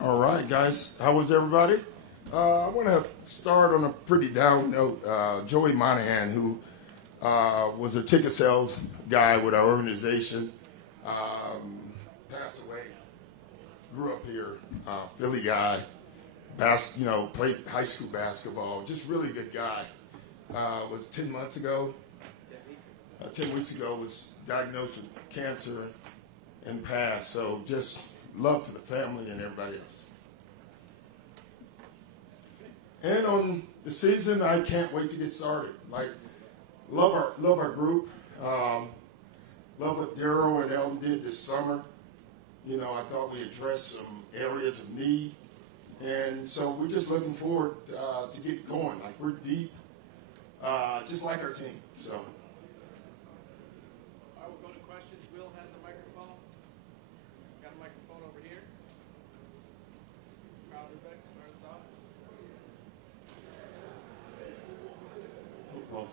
All right, guys. How was everybody? I want to start on a pretty down note. Joey Monahan, who was a ticket sales guy with our organization, passed away. Grew up here, Philly guy. Played high school basketball. Just really good guy. Was 10 months ago. 10 weeks ago was diagnosed with cancer and passed. So just love to the family and everybody else. And on the season, I can't wait to get started. Love our group. Love what Daryl and Elton did this summer. I thought we addressed some areas of need. And so we're just looking forward to get going. We're deep, just like our team. So. All right, we'll go to questions. Will has a microphone. Got a microphone over here. Kyle Lubeck, start us off. Well,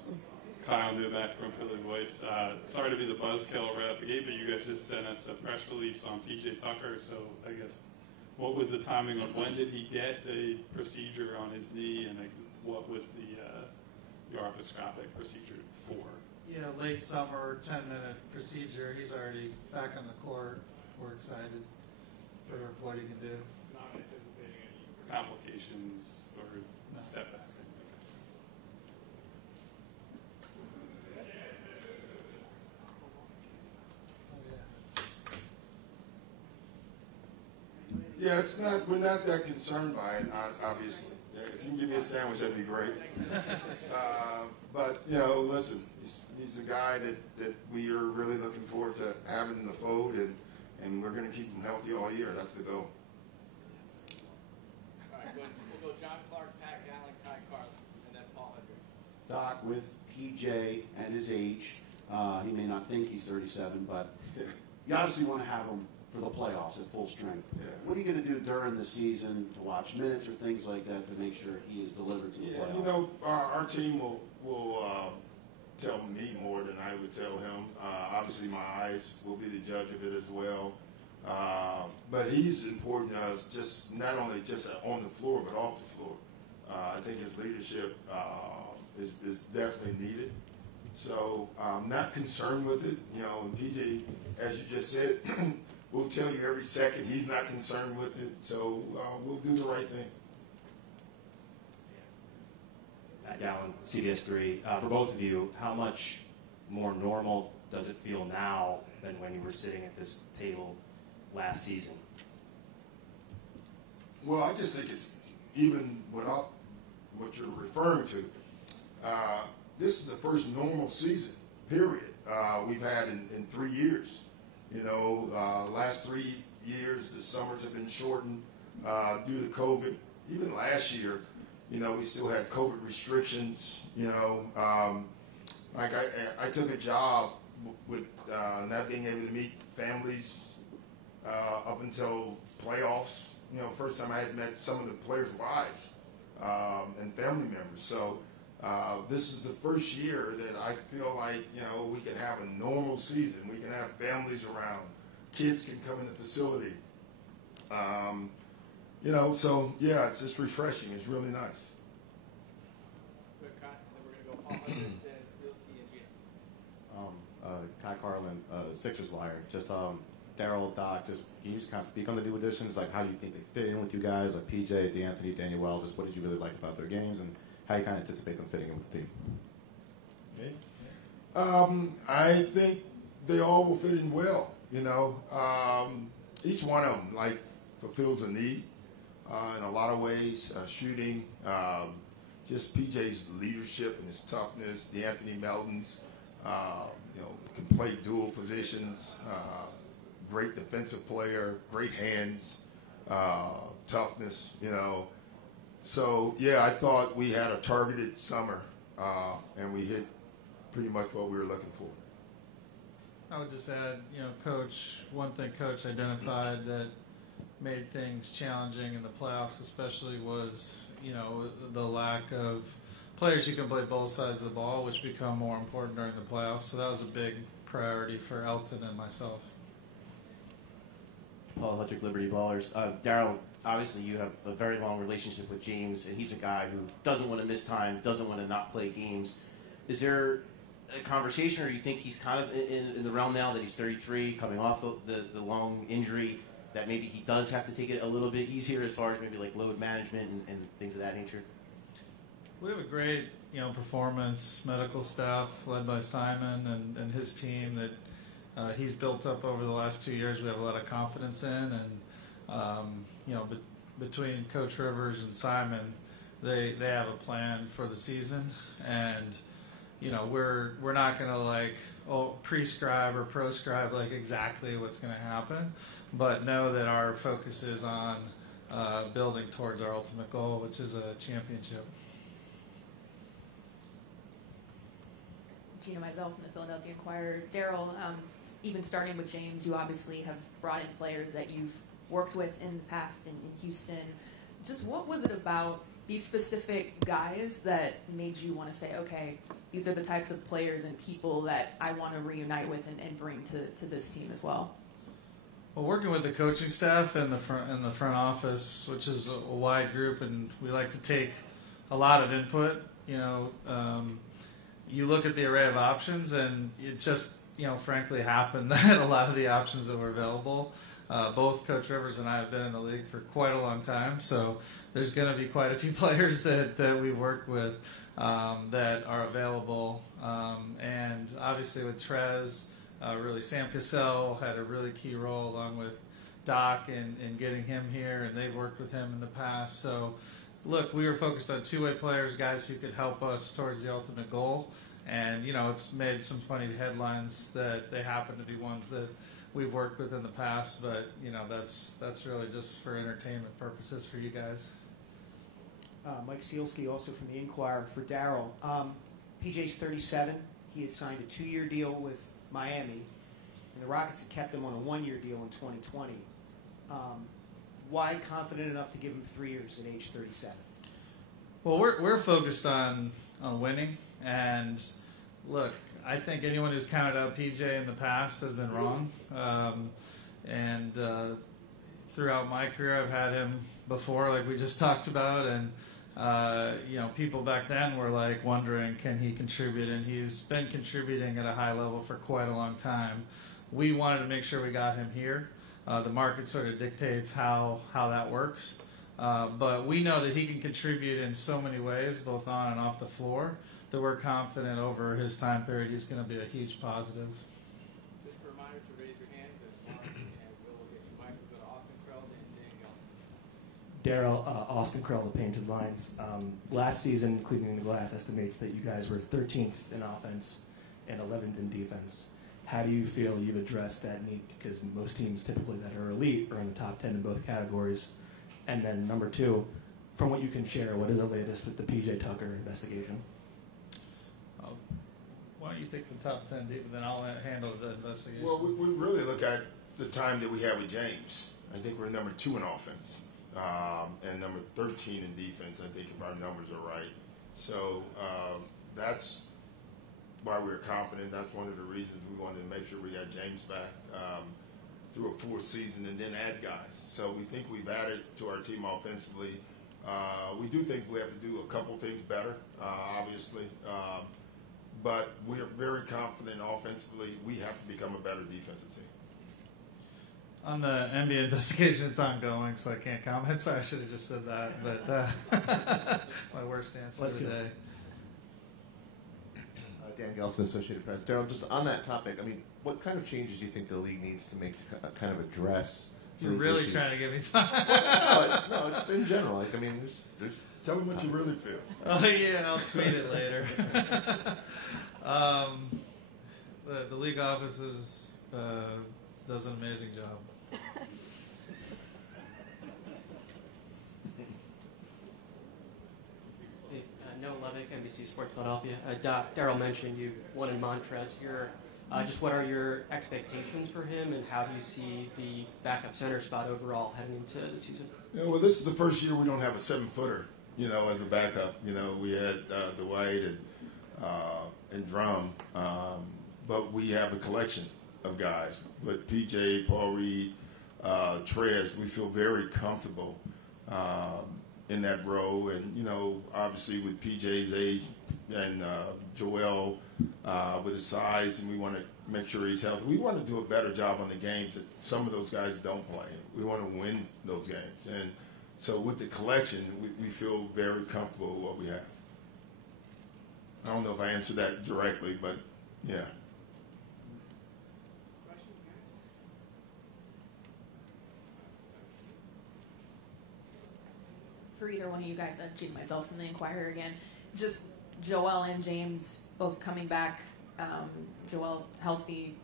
Kyle Newbeck from Philly Voice. Sorry to be the buzzkill right out the gate, but you guys just sent us a press release on PJ Tucker. So I guess, what was the timing on when did he get the procedure on his knee, and what was the arthroscopic procedure for? Yeah, late summer, 10-minute procedure. He's already back on the court. We're excited for what he can do. Not anticipating any complications or setbacks. Yeah, we're not that concerned by it, obviously. If you can give me a sandwich, that'd be great. But, listen, he's a guy that we are really looking forward to having in the fold, and we're going to keep him healthy all year. That's the goal. All right, we'll go John Clark, Pat Gallen, Kai Carlin, and then Paul Hendrick. Doc, with PJ and his age, he may not think he's 37, but you obviously want to have him for the playoffs at full strength. Yeah. What are you going to do during the season to watch minutes or things like that to make sure he is delivered to the playoffs? Our team will tell me more than I would tell him. Obviously, my eyes will be the judge of it as well. But he's important to us, just not only just on the floor, but off the floor. I think his leadership is definitely needed. So I'm not concerned with it. And PJ, as you just said, we'll tell you every second he's not concerned with it. So we'll do the right thing. Matt Gallen, CBS 3. For both of you, how much more normal does it feel now than when you were sitting at this table last season? Well, I just think it's even without what you're referring to. This is the first normal season, period, we've had in 3 years. Last 3 years, the summers have been shortened due to COVID. Even last year, we still had COVID restrictions. I took a job with not being able to meet families up until playoffs. First time I had met some of the players' wives and family members. So this is the first year that I feel like, we can have a normal season. We can have families around. Kids can come in the facility. So, yeah, it's just refreshing. It's really nice. Then we're going to go Paul Hendrick, then Sealski, and Gian. Kai Carlin, Sixers Wire. Just Daryl, Doc, can you just kind of speak on the new additions? How do you think they fit in with you guys? Like PJ, D'Anthony, Daniel Wells. Just what did you really like about their games, and how you kind of anticipate them fitting in with the team? Me? I think they all will fit in well. Each one of them fulfills a need in a lot of ways. Shooting, just PJ's leadership and his toughness. D'Anthony Melton's, can play dual positions. Great defensive player, great hands, toughness. So yeah, I thought we had a targeted summer, and we hit pretty much what we were looking for. I would just add, one thing Coach identified that made things challenging in the playoffs especially was, the lack of players who can play both sides of the ball, which become more important during the playoffs. So that was a big priority for Elton and myself. Paul Hudrick, Liberty Ballers. Daryl, obviously you have a very long relationship with James, and he's a guy who doesn't want to miss time, doesn't want to not play games. Is there a conversation, or you think he's kind of in the realm now that he's 33, coming off the long injury, that maybe he does have to take it a little bit easier as far as maybe like load management and things of that nature? We have a great, performance medical staff led by Simon and his team that he's built up over the last 2 years. We have a lot of confidence in, and between Coach Rivers and Simon, they have a plan for the season, and we're not going to prescribe or proscribe exactly what's going to happen, but know that our focus is on building towards our ultimate goal, which is a championship. Gina Mizell from the Philadelphia Inquirer. Daryl, even starting with James, you obviously have brought in players that you've worked with in the past in Houston. Just what was it about these specific guys that made you want to say, okay, these are the types of players and people that I want to reunite with and bring to this team as well? Well, working with the coaching staff and the front office, which is a wide group, and we like to take a lot of input. You look at the array of options, and it just, frankly happened that a lot of the options that were available, both Coach Rivers and I have been in the league for quite a long time, so there's going to be quite a few players that we've worked with that are available. And obviously with Trez, really Sam Cassell had a really key role along with Doc in getting him here, and they've worked with him in the past. So look, we were focused on two-way players, guys who could help us towards the ultimate goal. And, it's made some funny headlines that they happen to be ones that we've worked with in the past. But, that's really just for entertainment purposes for you guys. Mike Sealski, also from the Inquirer. For Daryl, PJ's 37. He had signed a 2-year deal with Miami, and the Rockets had kept him on a 1-year deal in 2020. Why confident enough to give him 3 years at age 37? Well, we're focused on winning, and look, I think anyone who's counted out PJ in the past has been wrong. Throughout my career, I've had him before, like we just talked about, and people back then were wondering, can he contribute? And he's been contributing at a high level for quite a long time. We wanted to make sure we got him here. The market sort of dictates how that works. But we know that he can contribute in so many ways, both on and off the floor, that we're confident over his time period he's going to be a huge positive. Just a reminder to raise your hands, and Mark and Will will get you mic. We'll go to Austin Krell and Daniel. Daryl, Austin Krell, The Painted Lines. Last season, Cleveland Glass estimates that you guys were 13th in offense and 11th in defense. How do you feel you've addressed that need? Because most teams typically that are elite are in the top 10 in both categories. And then number two, from what you can share, what is the latest with the P.J. Tucker investigation? Why don't you take the top 10 deep, and then I'll handle the investigation. Well, we really look at the time that we had with James. I think we're number 2 in offense and number 13 in defense, I think, if our numbers are right. So that's why we're confident. That's one of the reasons we wanted to make sure we got James back through a full season and then add guys. So we think we've added to our team offensively. We do think we have to do a couple things better, obviously. But we're very confident offensively. We have to become a better defensive team. On the NBA investigation, it's ongoing, so I can't comment. So I should have just said that. But my worst answer of the day. Dan Gelson, Associated Press. Daryl, just on that topic, what kind of changes do you think the league needs to make to kind of address You're really issues? Trying to get me fired. no, it's in general. There's Tell them what you really feel. Oh, yeah, I'll tweet it later. The league office does an amazing job. Noah Levick, NBC Sports Philadelphia. Daryl mentioned you won in Montrez here. Just what are your expectations for him, and how do you see the backup center spot overall heading into the season? Yeah, well, this is the first year we don't have a 7-footer, as a backup. We had Dwight and Drum, but we have a collection of guys. With PJ, Paul Reed, Trez, we feel very comfortable in that row. And, obviously with PJ's age and Joel with his size, and we want to make sure he's healthy. We want to do a better job on the games that some of those guys don't play. We want to win those games. And so with the collection, we feel very comfortable with what we have. I don't know if I answered that directly, but yeah. For either one of you guys, I'd cheat myself from the Inquirer again. Just Joel and James both coming back. Joel healthy,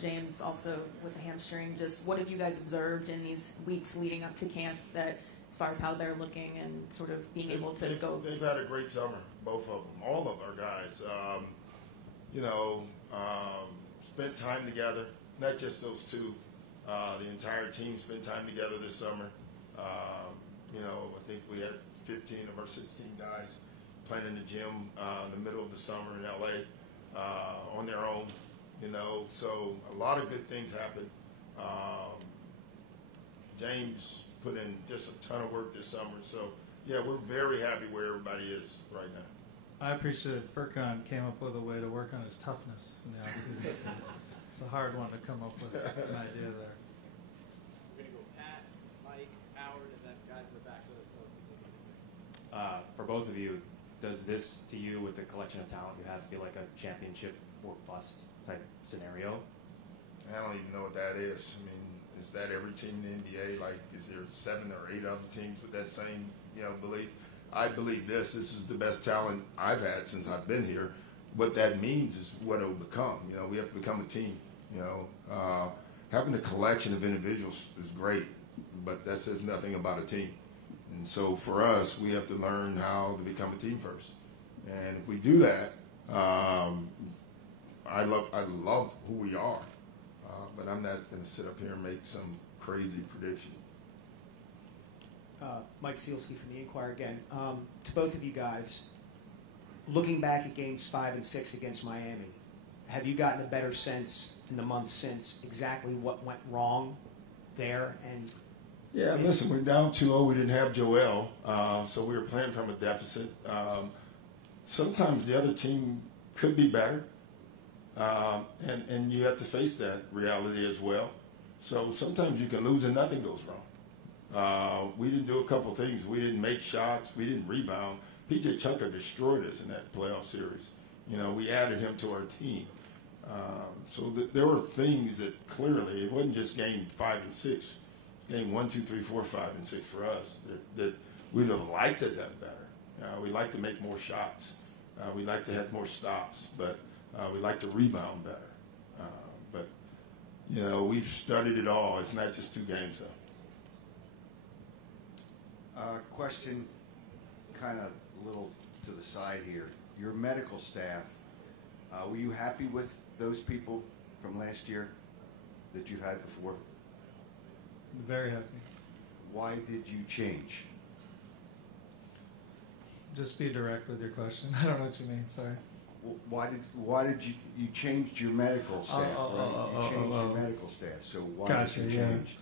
James also with the hamstring. Just what have you guys observed in these weeks leading up to camp that, as far as how they're looking and sort of being able to go? They've had a great summer, both of them, all of our guys. Spent time together, not just those two. The entire team spent time together this summer. I think we had 15 of our 16 guys playing in the gym in the middle of the summer in LA on their own. So a lot of good things happened. James put in just a ton of work this summer. So, yeah, we're very happy where everybody is right now. I appreciate Furkan came up with a way to work on his toughness in the offseason. It's a hard one to come up with an idea there. We're going to go Pat, Mike, Howard, and then guys in the back of us. For both of you, does this, to you, with the collection of talent you have, feel like a championship or bust type scenario? I don't even know what that is. I mean, is that every team in the NBA? Like, is there 7 or 8 other teams with that same, belief? I believe this is the best talent I've had since I've been here. What that means is what it'll become. We have to become a team. Having a collection of individuals is great, but that says nothing about a team. And so for us, we have to learn how to become a team first. And if we do that, I love who we are, but I'm not going to sit up here and make some crazy prediction. Mike Sealski from the Inquirer again. To both of you guys, looking back at games 5 and 6 against Miami, have you gotten a better sense in the months since exactly what went wrong there? And yeah, listen, we're down 2-0. We didn't have Joel, so we were playing from a deficit. Sometimes the other team could be better, and you have to face that reality as well. So sometimes you can lose and nothing goes wrong. We didn't do a couple things. We didn't make shots. We didn't rebound. P.J. Tucker destroyed us in that playoff series. We added him to our team. So there were things that clearly, it wasn't just game 5 and 6. Game 1, 2, 3, 4, 5, and 6 for us that we'd have liked to have done better. We'd like to make more shots. We'd like to have more stops, but we'd like to rebound better. But we've studied it all. It's not just 2 games, though. Question kind of a little to the side here. Your medical staff, were you happy with those people from last year that you had before? Very happy. Why did you change? Just be direct with your question. I don't know what you mean. Sorry. Why did you changed your medical staff? You changed your medical staff. So why did you change?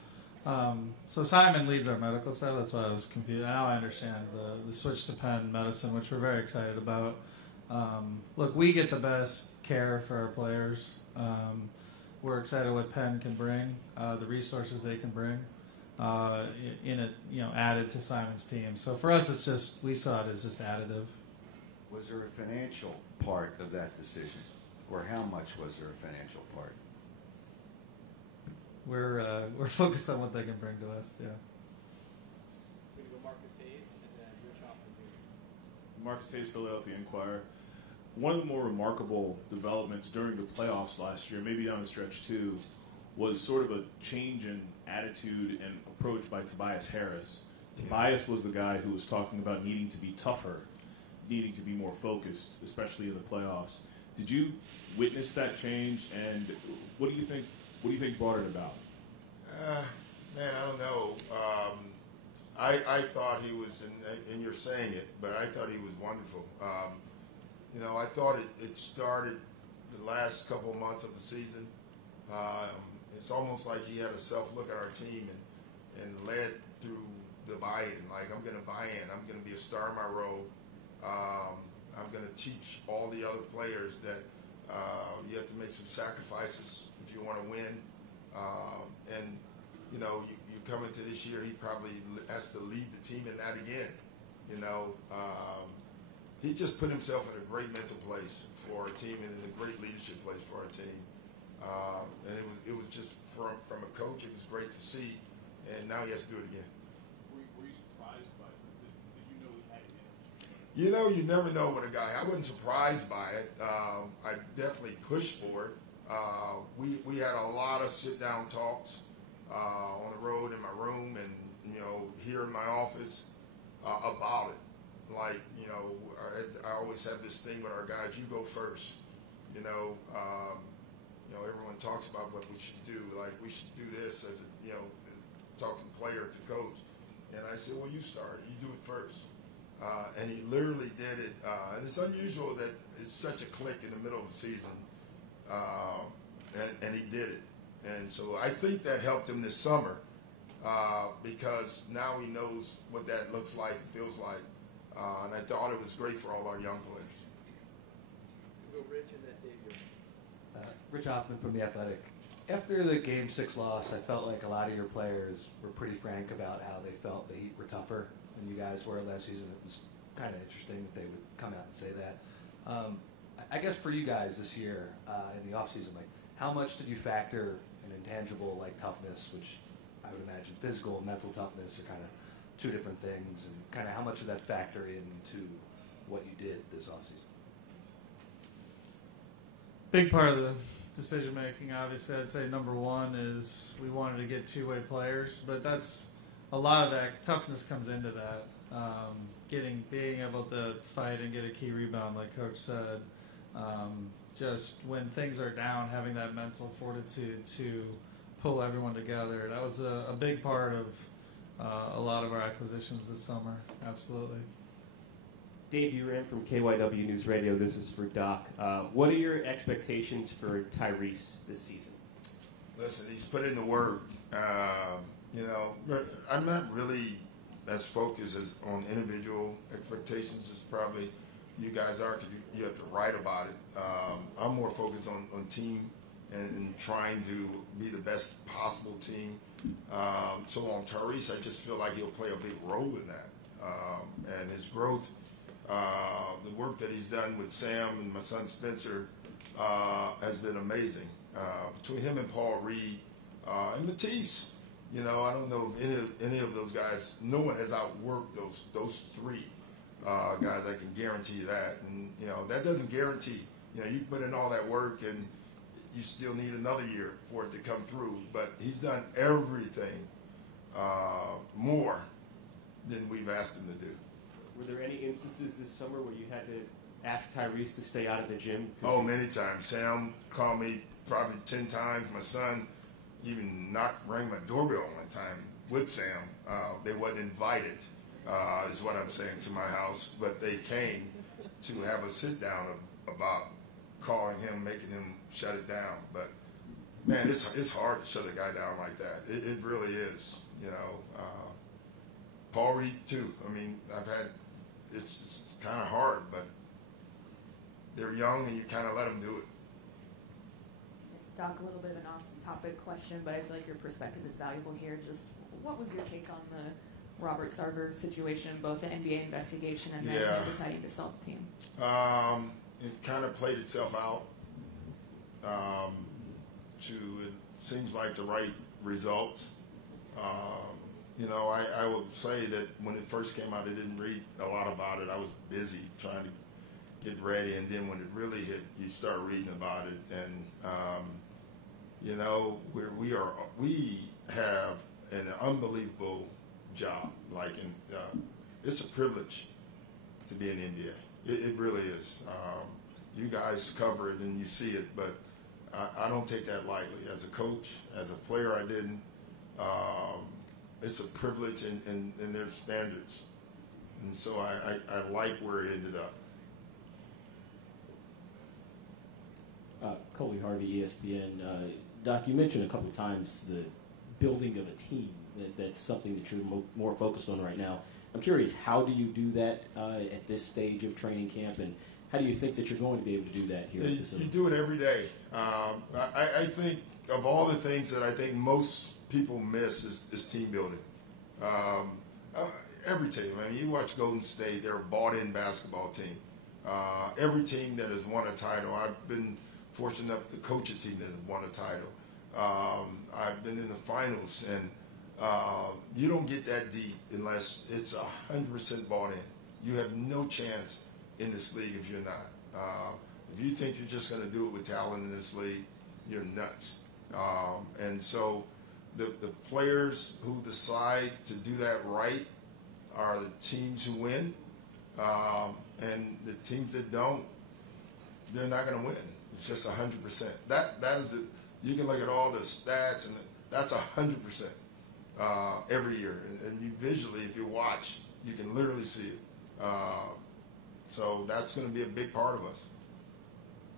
So Simon leads our medical staff. That's why I was confused. Now I understand the switch to Penn Medicine, which we're very excited about. Look, we get the best care for our players. We're excited what Penn can bring, the resources they can bring, added to Simon's team. So for us, it's just, we saw it as just additive. Was there a financial part of that decision, or how much was there a financial part? We're focused on what they can bring to us. Yeah. We're going to go Marcus Hayes and then Rich Hoffman. Marcus Hayes, Philadelphia Inquirer. One of the more remarkable developments during the playoffs last year, maybe down the stretch too, was sort of a change in attitude and approach by Tobias Harris. Tobias was the guy who was talking about needing to be tougher, needing to be more focused, especially in the playoffs. Did you witness that change, and what do you think brought it about? Man, I don't know. I thought he was, and you're saying it, but I thought he was wonderful. I thought it started the last couple of months of the season. It's almost like he had a self-look at our team and led through the bye buy-in. Like, I'm going to buy in. I'm going to be a star in my role. I'm going to teach all the other players that you have to make some sacrifices if you want to win. And, you know, you come into this year, he probably has to lead the team in that again. You know, he just put himself in a great mental place for our team and in a great leadership place for our team. And it was just from a coach, it was great to see. And now he has to do it again. Were you surprised by it? Did you know he had it in him? You know, you never know with a guy. I wasn't surprised by it. I definitely pushed for it. We had a lot of sit-down talks on the road in my room and, you know, here in my office about it. Like, you know, I always have this thing with our guys, you go first. You know, everyone talks about what we should do. Like, we should do this as a, you know, talking player to coach. And I said, well, you start. You do it first. And he literally did it. And it's unusual that it's such a click in the middle of the season. And he did it. And so I think that helped him this summer because now he knows what that looks like, feels like. And I thought it was great for all our young players. We'll go Rich and then David. Rich Hoffman from The Athletic. After the Game 6 loss, I felt like a lot of your players were pretty frank about how they felt the Heat were tougher than you guys were last season. It was kind of interesting that they would come out and say that. I guess for you guys this year in the offseason, like, how much did you factor an intangible like toughness, which I would imagine physical and mental toughness are kind of two different things, and kind of how much of that factor into what you did this offseason? Big part of the decision making, obviously, I'd say number one is we wanted to get two-way players, but that's a lot of that toughness comes into that. Being able to fight and get a key rebound, like Coach said. Just when things are down, having that mental fortitude to pull everyone together. That was a big part of a lot of our acquisitions this summer. Absolutely. Dave, you ran from KYW News Radio. This is for Doc. What are your expectations for Tyrese this season? Listen, he's put in the work. You know, I'm not really as focused as on individual expectations as probably you guys are, because you have to write about it. I'm more focused on team and trying to be the best possible team. So on Tyrese, I just feel like he'll play a big role in that. And his growth, the work that he's done with Sam and my son Spencer has been amazing. Between him and Paul Reed and Matisse, you know, I don't know if any of those guys, no one has outworked those three guys. I can guarantee you that. And, you know, that doesn't guarantee, you know, you put in all that work and you still need another year for it to come through. But he's done everything more than we've asked him to do. Were there any instances this summer where you had to ask Tyrese to stay out of the gym? Oh, many times. Sam called me probably 10 times. My son even rang my doorbell one time with Sam. They wasn't invited, is what I'm saying, to my house, but they came to have a sit down about calling him, making him shut it down. But man, it's hard to shut a guy down like that. It really is. You know, Paul Reed too. I mean, it's kind of hard, but they're young and you kind of let them do it. Doc, a little bit of an off-topic question, but I feel like your perspective is valuable here. Just what was your take on the Robert Sarver situation, both the NBA investigation and then deciding to sell the team? It kind of played itself out. It seems like the right results. You know, I would say that when it first came out, I didn't read a lot about it. I was busy trying to get ready, and then when it really hit, you start reading about it. And you know, we have an unbelievable job. Like, it's a privilege to be in NBA. It really is. You guys cover it and you see it, but I don't take that lightly. As a coach, as a player, I didn't. It's a privilege, and there's standards. And so I like where it ended up. Coley Harvey, ESPN. Doc, you mentioned a couple times the building of a team that's something that you're more focused on right now. I'm curious, how do you do that at this stage of training camp, and how do you think that you're going to be able to do that here? You do it every day. I think of all the things that I think most people miss is team building. Every team. I mean, you watch Golden State; they're a bought-in basketball team. Every team that has won a title, I've been fortunate enough to coach a team that has won a title. I've been in the finals, and you don't get that deep unless it's 100% bought in. You have no chance in this league if you're not. If you think you're just going to do it with talent in this league, you're nuts. And so the players who decide to do that right are the teams who win. And the teams that don't, they're not going to win. It's just 100%. That is it. You can look at all the stats, and that's 100% every year. And you visually, if you watch, you can literally see it. So that's going to be a big part of us.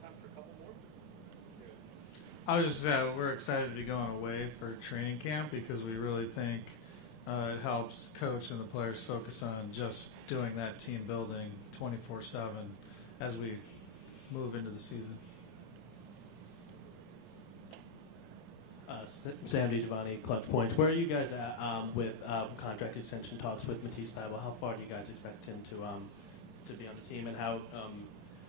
Time for a couple more. I was just we're excited to be going away for training camp because we really think it helps coach and the players focus on just doing that team building 24/7 as we move into the season. Sam DiGiovanni, Clutch Points. Where are you guys at with contract extension talks with Matisse Thybulle? How far do you guys expect him to be on the team, and how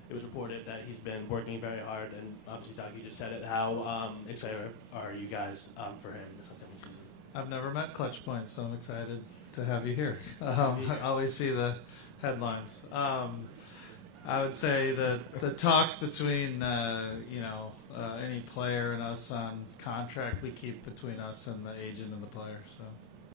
it was reported that he's been working very hard, and obviously Doug, you just said it. How excited are you guys for him this upcoming season? I've never met Clutch Points, so I'm excited to have you here. I always see the headlines. I would say that the talks between any player and us on contract we keep between us and the agent and the player. So.